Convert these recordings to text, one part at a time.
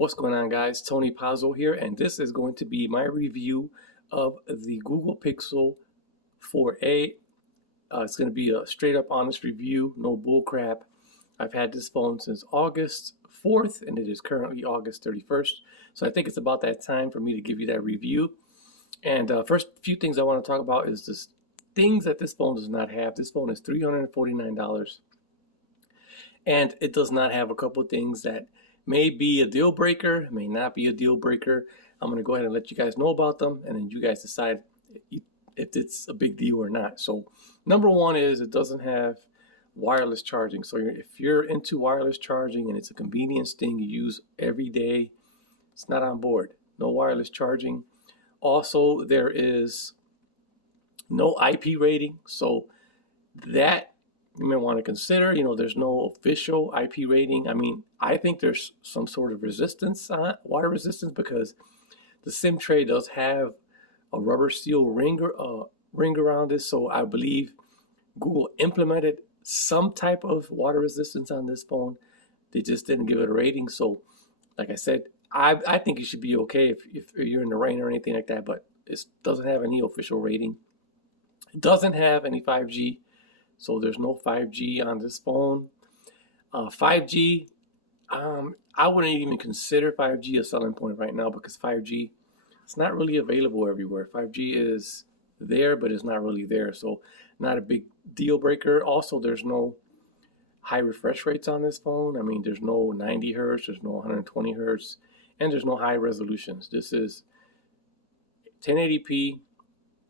What's going on, guys? Tony Pazzo here, and this is going to be my review of the Google Pixel 4a. It's going to be a straight up honest review, no bull crap. I've had this phone since August 4th, and it is currently August 31st. So I think it's about that time for me to give you that review. And first few things I want to talk about is the things that this phone does not have. This phone is $349, and it does not have a couple of things that may be a deal breaker, may not be a deal breaker. I'm going to go ahead and let you guys know about them, and then you guys decide if it's a big deal or not. So number one is it doesn't have wireless charging. So if you're into wireless charging and it's a convenience thing you use every day, it's not on board. No wireless charging. Also, there is no IP rating, so that you may want to consider. There's no official IP rating. I mean, I think there's some sort of resistance on water resistance, because the SIM tray does have a rubber seal ring around it. So I believe Google implemented some type of water resistance on this phone. They just didn't give it a rating. So like I said, I think it should be okay if you're in the rain or anything like that, but it doesn't have any official rating. It doesn't have any 5G. So there's no 5G on this phone. 5G, I wouldn't even consider 5G a selling point right now, because 5G, it's not really available everywhere. 5G is there, but it's not really there. So not a big deal breaker. Also, there's no high refresh rates on this phone. I mean, there's no 90 hertz, there's no 120 hertz, and there's no high resolutions. This is 1080p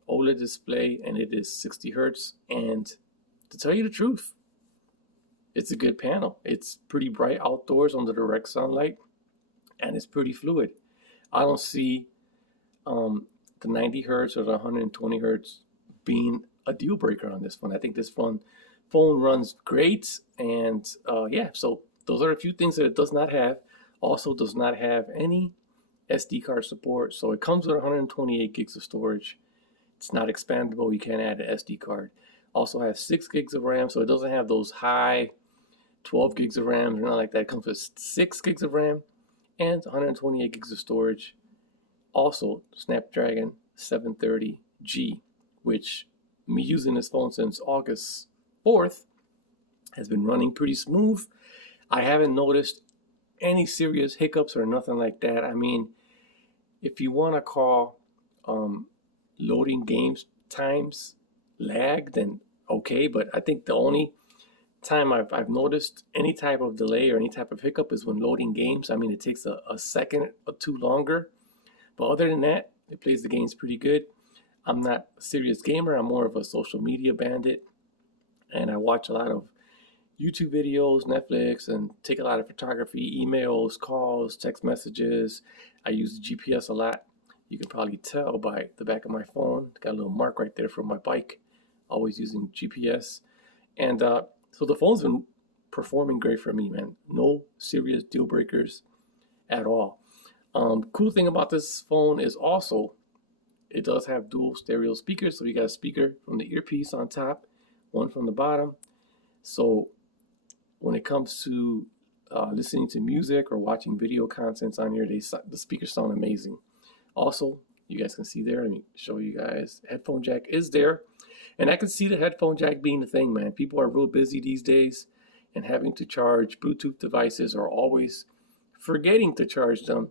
OLED display, and it is 60 hertz. And to tell you the truth, it's a good panel. It's pretty bright outdoors under direct sunlight, and it's pretty fluid. I don't see the 90 hertz or the 120 hertz being a deal breaker on this phone. I think this phone runs great, and yeah, so those are a few things that it does not have. Also does not have any SD card support, so it comes with 128 gigs of storage. It's not expandable. You can't add an SD card. Also has 6 gigs of RAM, so it doesn't have those high 12 gigs of RAM or nothing like that. It comes with 6 gigs of RAM and 128 gigs of storage. Also, Snapdragon 730G, which me using this phone since August 4th has been running pretty smooth. I haven't noticed any serious hiccups or nothing like that. I mean, if you want to call loading games times lag, then okay, but I think the only time I've noticed any type of delay or any type of hiccup is when loading games. I mean, it takes a second or two longer, but other than that, it plays the games pretty good. I'm not a serious gamer. I'm more of a social media bandit, and I watch a lot of YouTube videos, Netflix, and take a lot of photography, emails, calls, text messages. I use the GPS a lot. You can probably tell by the back of my phone. Got a little mark right there from my bike. Always using GPS. And so the phone's been performing great for me, man. No serious deal breakers at all. Cool thing about this phone is also it does have dual stereo speakers. So you got a speaker from the earpiece on top, one from the bottom. So when it comes to listening to music or watching video contents on here, the speakers sound amazing. Also, you guys can see there, let me show you guys, headphone jack is there. And I can see the headphone jack being the thing, man. People are real busy these days, and having to charge Bluetooth devices or always forgetting to charge them,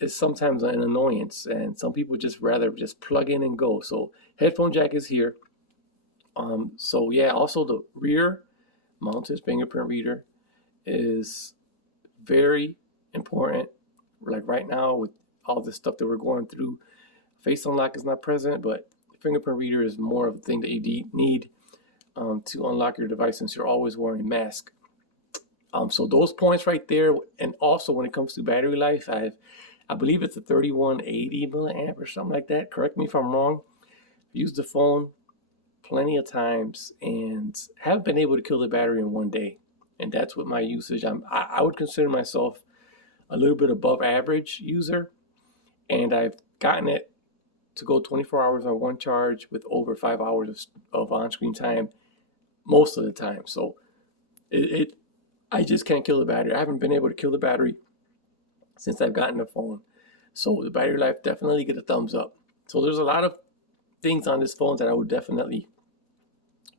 is sometimes an annoyance. And some people just rather just plug in and go. So headphone jack is here. So yeah, also the rear mounted fingerprint reader is very important. Like right now with all this stuff that we're going through, face unlock is not present, but fingerprint reader is more of a thing that you need to unlock your device, since you're always wearing a mask. So those points right there. And also when it comes to battery life, I believe it's a 3180 milliamp or something like that. Correct me if I'm wrong. I've used the phone plenty of times and have been able to kill the battery in one day. And that's what my usage. I would consider myself a little bit above average user, and I've gotten it to go 24 hours on one charge with over 5 hours of on-screen time most of the time. So I just can't kill the battery. I haven't been able to kill the battery since I've gotten the phone. So the battery life, definitely get a thumbs up. So there's a lot of things on this phone that I would definitely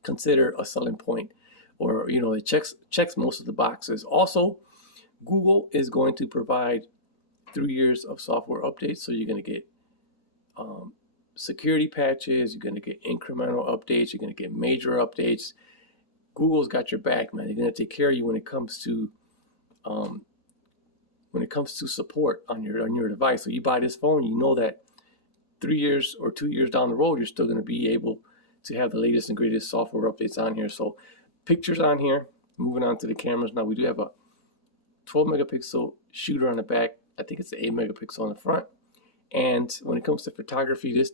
consider a selling point, or it checks most of the boxes. Also, Google is going to provide 3 years of software updates, so you're going to get security patches, you're going to get incremental updates, you're going to get major updates. Google's got your back, man. They're going to take care of you when it comes to support on your device. So you buy this phone, you know that 3 years or 2 years down the road, you're still going to be able to have the latest and greatest software updates on here. So pictures on here. Moving on to the cameras now, we do have a 12 megapixel shooter on the back. I think it's an 8 megapixel on the front. And when it comes to photography, this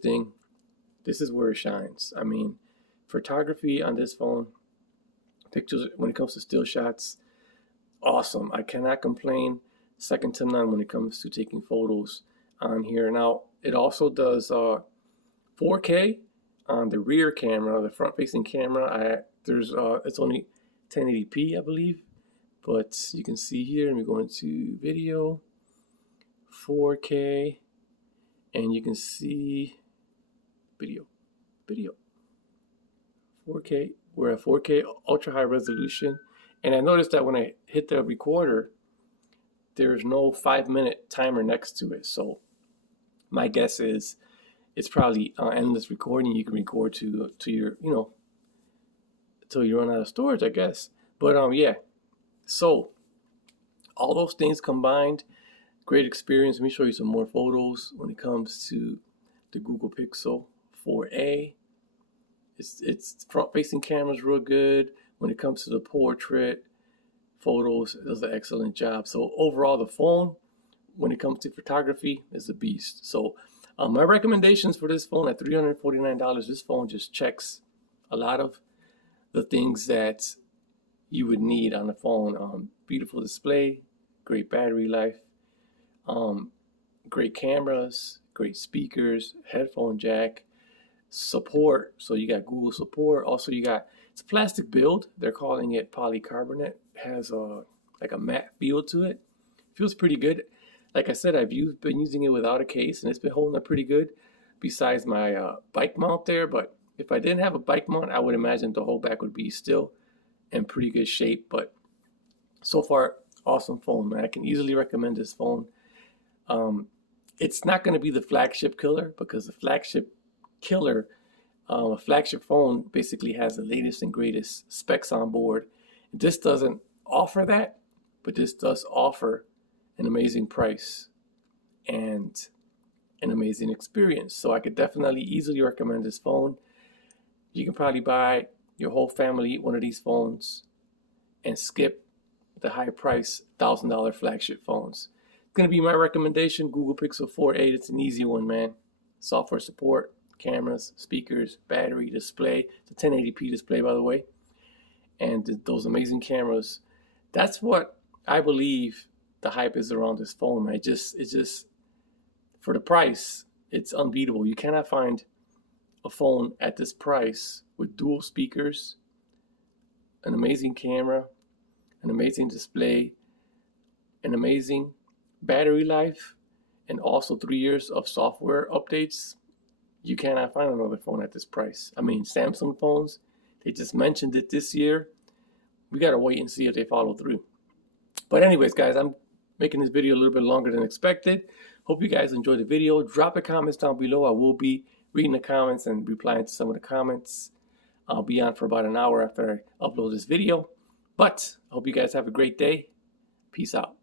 is where it shines. I mean, photography on this phone, pictures, when it comes to still shots, awesome. I cannot complain. Second to none when it comes to taking photos on here. Now, it also does 4K on the rear camera, the front-facing camera. It's only 1080p, I believe, but you can see here. Let me go into video, 4K, and you can see video, 4K. We're at 4K ultra high resolution, and I noticed that when I hit the recorder, there's no 5-minute timer next to it. So my guess is it's probably endless recording. You can record to your, until you run out of storage, I guess. But yeah, so all those things combined, great experience. Let me show you some more photos when it comes to the Google Pixel 4a. Its front-facing camera's real good. When it comes to the portrait photos, it does an excellent job. So overall, the phone, when it comes to photography, is a beast. So my recommendations for this phone at $349, this phone just checks a lot of the things that you would need on a phone. Beautiful display, great battery life, great cameras, great speakers, headphone jack, support. So you got Google support. Also, it's a plastic build. They're calling it polycarbonate. It has like a matte feel to it. Feels pretty good. Like I said, I've been using it without a case, and it's been holding up pretty good, besides my bike mount there. But if I didn't have a bike mount, I would imagine the whole back would be still in pretty good shape. But so far, awesome phone, man. I can easily recommend this phone. It's not going to be the flagship killer, because the flagship killer, a flagship phone basically has the latest and greatest specs on board. This doesn't offer that, but this does offer an amazing price and an amazing experience. So I could definitely easily recommend this phone. You can probably buy your whole family one of these phones and skip the high price $1,000 flagship phones. It's going to be my recommendation, Google Pixel 4a. It's an easy one, man. Software support, cameras, speakers, battery, display. It's a 1080p display, by the way. And those amazing cameras. That's what I believe the hype is around this phone, man. It's just for the price, it's unbeatable. You cannot find a phone at this price with dual speakers, an amazing camera, an amazing display, an amazing battery life, and also 3 years of software updates. You cannot find another phone at this price. I mean, Samsung phones, they just mentioned it this year. We gotta wait and see if they follow through. But anyways, guys, I'm making this video a little bit longer than expected. Hope you guys enjoyed the video. Drop the comments down below. I will be reading the comments and replying to some of the comments. I'll be on for about an hour after I upload this video. But I hope you guys have a great day. Peace out.